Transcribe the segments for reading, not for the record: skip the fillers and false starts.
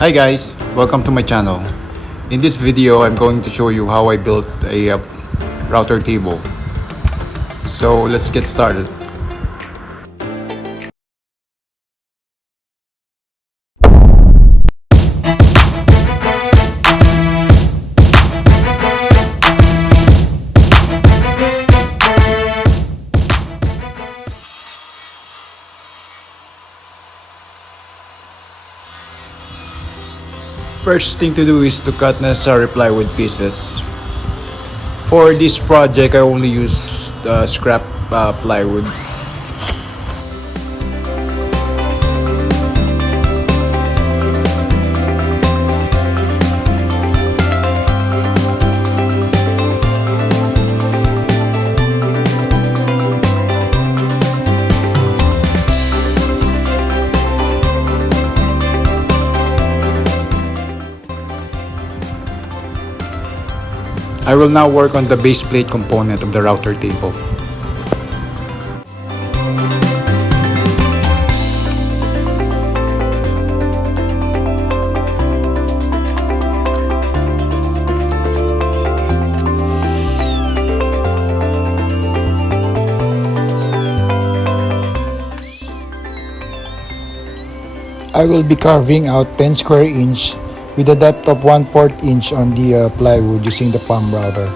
Hi guys, welcome to my channel. In this video, I'm going to show you how I built a router table. So let's get started. First thing to do is to cut necessary plywood pieces. For this project, I only used scrap plywood. I will now work on the base plate component of the router table. I will be carving out 10 square inch with a depth of 1/4 inch on the plywood using the palm router.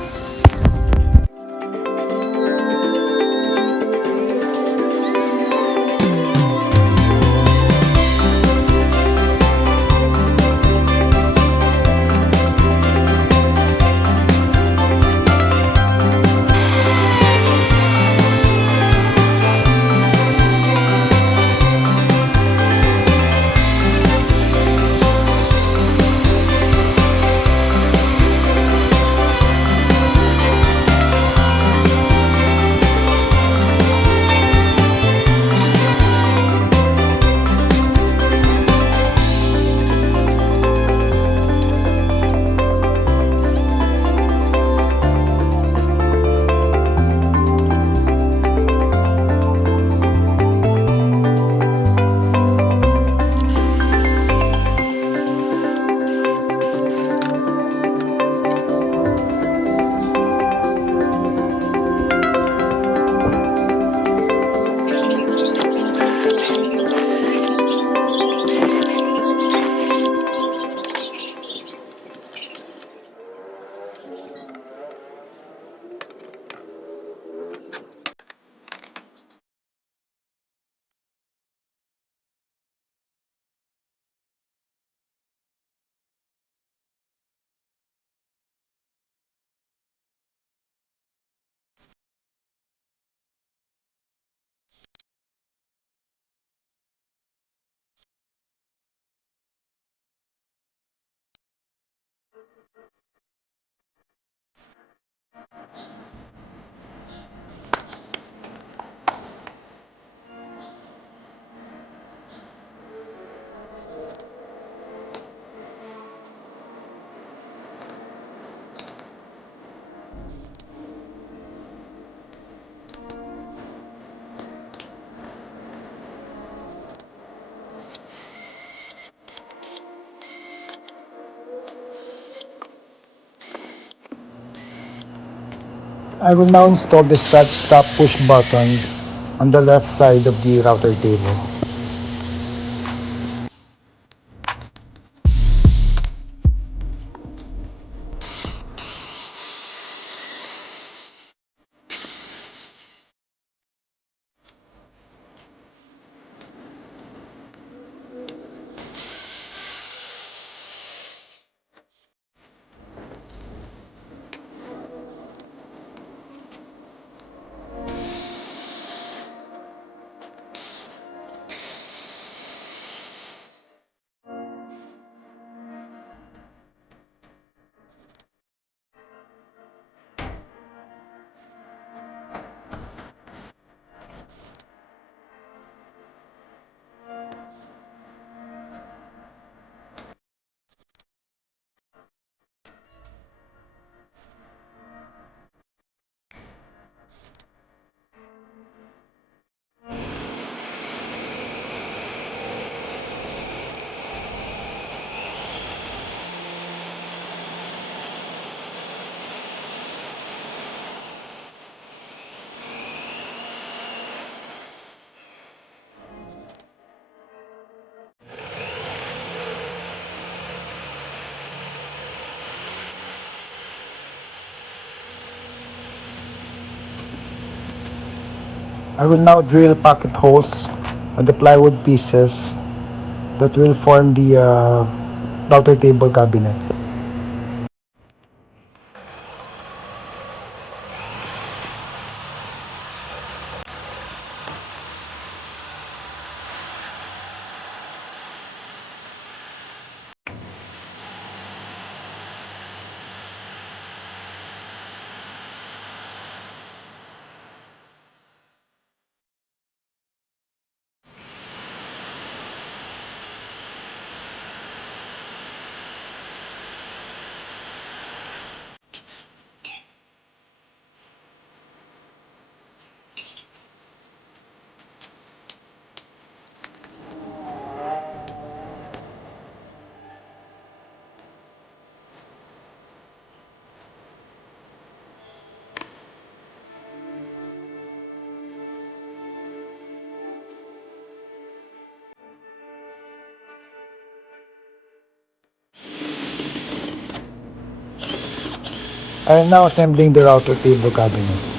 I will now install the start stop push button on the left side of the router table. I will now drill pocket holes on the plywood pieces that will form the router table cabinet. I am now assembling the router table cabinet.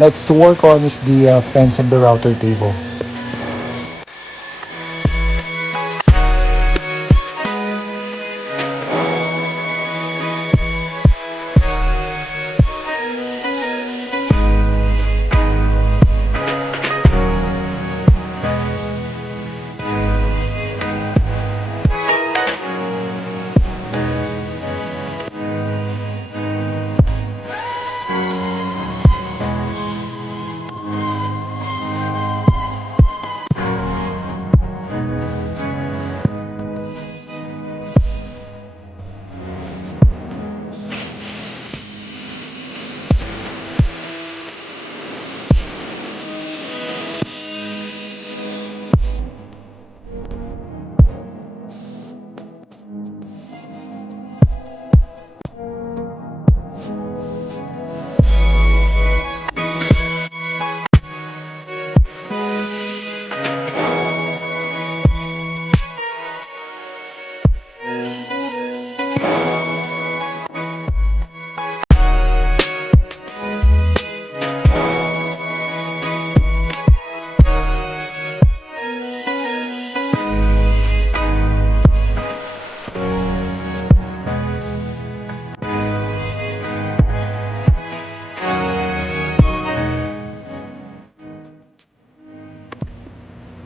Next to work on is the fence of the router table.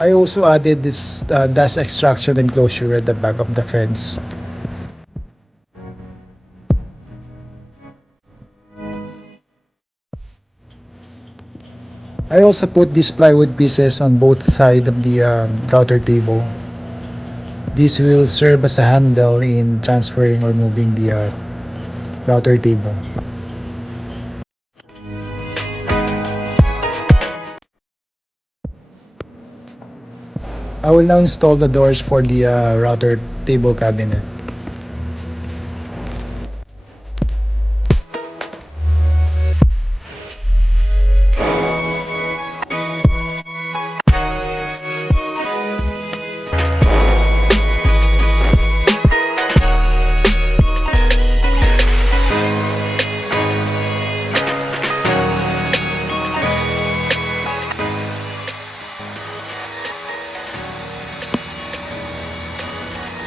I also added this dust extraction enclosure at the back of the fence. I also put these plywood pieces on both sides of the router table. This will serve as a handle in transferring or moving the router table. I will now install the doors for the router table cabinet.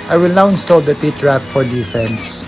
I will now install the teeth rack for the fence.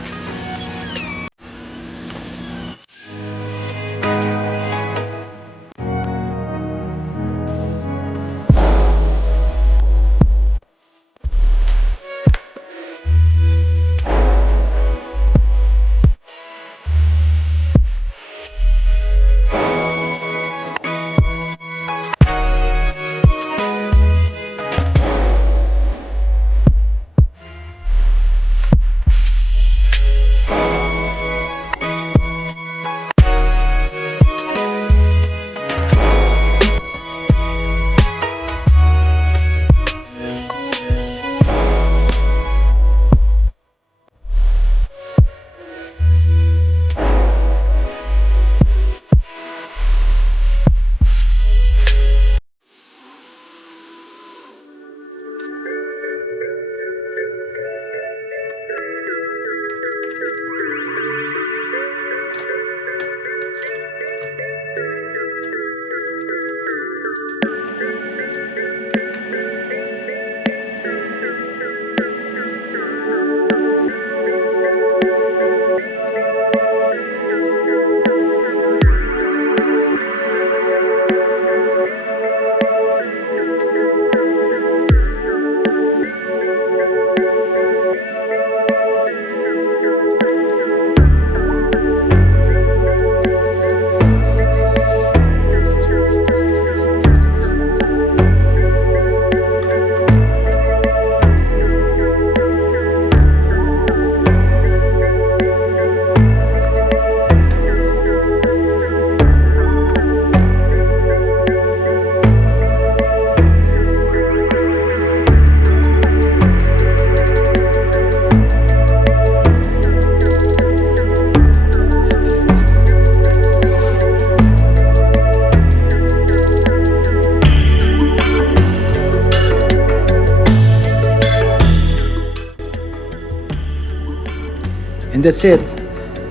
And that's it.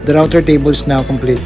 The router table is now complete.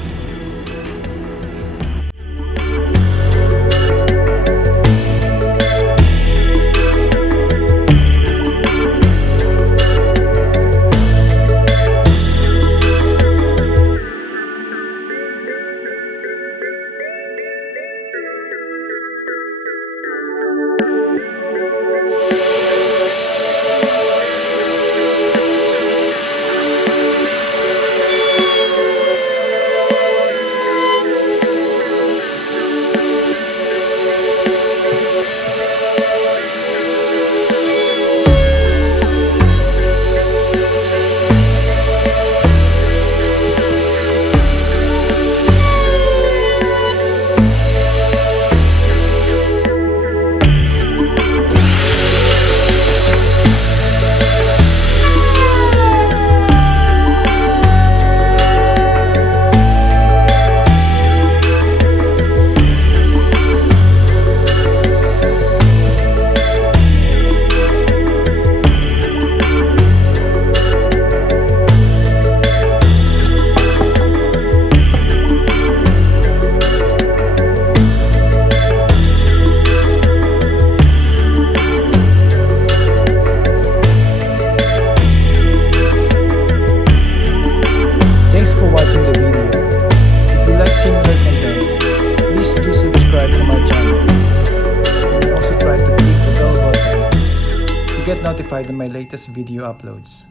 to get notified on my latest video uploads.